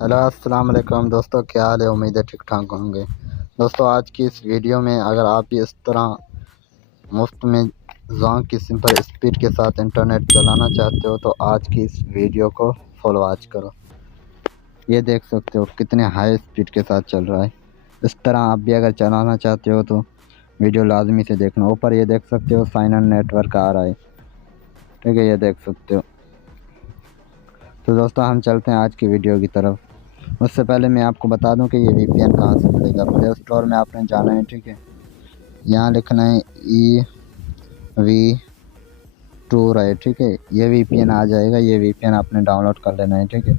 Hello अस्सलाम वालेकुम दोस्तों, क्या हाल है। उम्मीद है ठीक ठाक होंगे। दोस्तों आज की इस वीडियो में अगर आप भी इस तरह मुफ्त में ज़ोंक की सिंपल स्पीड के साथ इंटरनेट चलाना चाहते हो तो आज की इस वीडियो को फुल वॉच करो। ये देख सकते हो कितने हाई स्पीड के साथ चल रहा है। इस तरह आप भी अगर चलाना चाहते हो तो वीडियो लाजमी से देखना। ऊपर ये देख सकते हो साइन इन नेटवर्क आ रहा है, ठीक है, ये देख सकते हो। तो दोस्तों हम चलते हैं आज की वीडियो की तरफ। उससे पहले मैं आपको बता दूं कि ये वीपीएन कहाँ से मिलेगा। प्ले स्टोर में आपने जाना है, ठीक है। यहाँ लिखना है EV2 है, ठीक है। ये वीपीएन आ जाएगा। ये वीपीएन आपने डाउनलोड कर लेना है, ठीक है।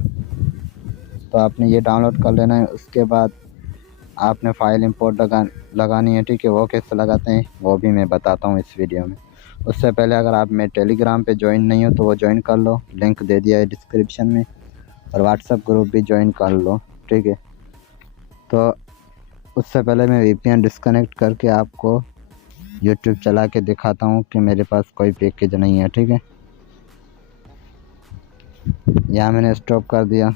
तो आपने ये डाउनलोड कर लेना है। उसके बाद आपने फ़ाइल इंपोर्ट लगानी है, ठीक है। वो कैसे लगाते हैं वो भी मैं बताता हूँ इस वीडियो में। उससे पहले अगर आप मेरे टेलीग्राम पे ज्वाइन नहीं हो तो वो ज्वाइन कर लो, लिंक दे दिया है डिस्क्रिप्शन में। और व्हाट्सएप ग्रुप भी ज्वाइन कर लो, ठीक है। तो उससे पहले मैं वीपीएन डिस्कनेक्ट करके आपको यूट्यूब चला के दिखाता हूँ कि मेरे पास कोई पैकेज नहीं है, ठीक है। यहाँ मैंने स्टॉप कर दिया।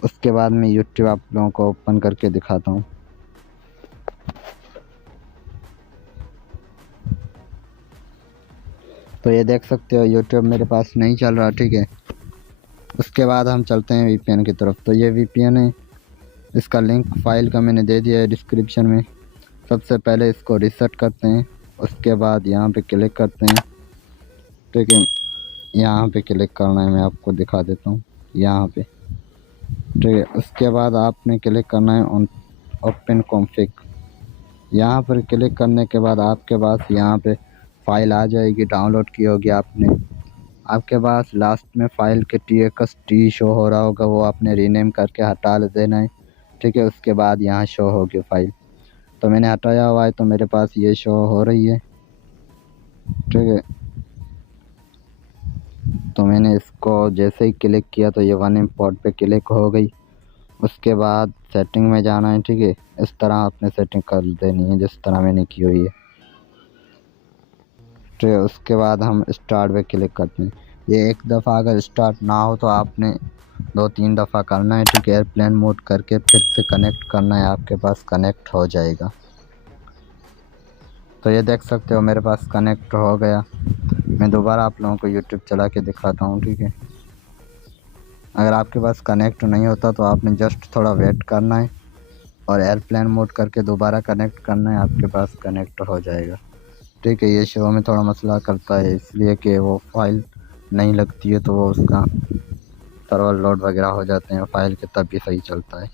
उसके बाद मैं यूट्यूब आप लोगों को ओपन करके दिखाता हूँ। तो ये देख सकते हो यूट्यूब मेरे पास नहीं चल रहा, ठीक है। उसके बाद हम चलते हैं वीपीएन की तरफ। तो ये वीपीएन है, इसका लिंक फाइल का मैंने दे दिया है डिस्क्रिप्शन में। सबसे पहले इसको रीसेट करते हैं। उसके बाद यहाँ पे क्लिक करते हैं, ठीक है। यहाँ पे क्लिक करना है, मैं आपको दिखा देता हूँ यहाँ पे, ठीक है। उसके बाद आपने क्लिक करना है ऑन ओपन कॉन्फ़िग। यहाँ पर क्लिक करने के बाद आपके पास यहाँ पे फ़ाइल आ जाएगी, डाउनलोड की होगी आपने। आपके पास लास्ट में फ़ाइल के TXT शो हो रहा होगा, वो आपने रीनेम करके हटा देना है, ठीक है। उसके बाद यहाँ शो होगी फ़ाइल। तो मैंने हटाया हुआ है तो मेरे पास ये शो हो रही है, ठीक है। तो मैंने इसको जैसे ही क्लिक किया तो ये वन इम्पोर्ट पे क्लिक हो गई। उसके बाद सेटिंग में जाना है, ठीक है। इस तरह आपने सेटिंग कर देनी है जिस तरह मैंने की हुई है, ठीक है। उसके बाद हम स्टार्ट पे क्लिक करते हैं। ये एक दफ़ा अगर स्टार्ट ना हो तो आपने 2-3 दफ़ा करना है, ठीक है। एयरप्लेन मोड करके फिर से कनेक्ट करना है, आपके पास कनेक्ट हो जाएगा। तो ये देख सकते हो मेरे पास कनेक्ट हो गया। मैं दोबारा आप लोगों को यूट्यूब चला के दिखाता हूँ, ठीक है। अगर आपके पास कनेक्ट नहीं होता तो आपने जस्ट थोड़ा वेट करना है और एयरप्लेन मोड करके दोबारा कनेक्ट करना है, आपके पास कनेक्ट हो जाएगा, ठीक है। ये शो में थोड़ा मसला करता है इसलिए कि वो फाइल नहीं लगती है तो वो उसका सर्वर लोड वगैरह हो जाते हैं फ़ाइल के, तब भी सही चलता है,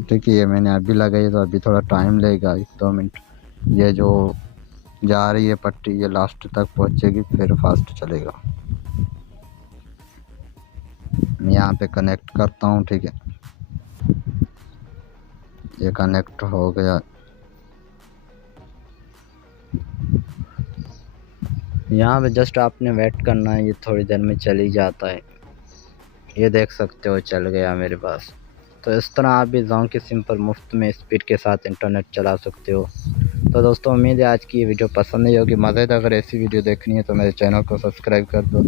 ठीक है। ये मैंने अभी लगाई तो अभी थोड़ा टाइम लेगा, 1-2 मिनट। ये जो जा रही है पट्टी ये लास्ट तक पहुँचेगी फिर फास्ट चलेगा। मैं यहाँ पे कनेक्ट करता हूँ, ठीक है। ये कनेक्ट हो गया। यहाँ पे जस्ट आपने वेट करना है, ये थोड़ी देर में चल ही जाता है। ये देख सकते हो चल गया मेरे पास। तो इस तरह आप भी ज़ोंक की सिंपल मुफ्त में स्पीड के साथ इंटरनेट चला सकते हो। तो दोस्तों उम्मीद है आज की ये वीडियो पसंद आई होगी। मज़ेद अगर ऐसी वीडियो देखनी है तो मेरे चैनल को सब्सक्राइब कर दो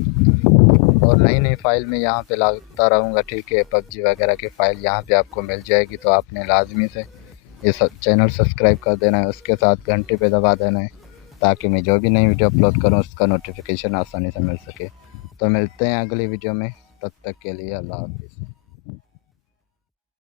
और नई नई फ़ाइल में यहाँ पे लाता रहूँगा, ठीक है। PUBG वगैरह की फ़ाइल यहाँ पे आपको मिल जाएगी। तो आपने लाजमी से ये चैनल सब्सक्राइब कर देना है, उसके साथ घंटे पे दबा देना है ताकि मैं जो भी नई वीडियो अपलोड करूँ उसका नोटिफिकेशन आसानी से मिल सके। तो मिलते हैं अगली वीडियो में, तब तक के लिए अल्लाह हाफ़िज़।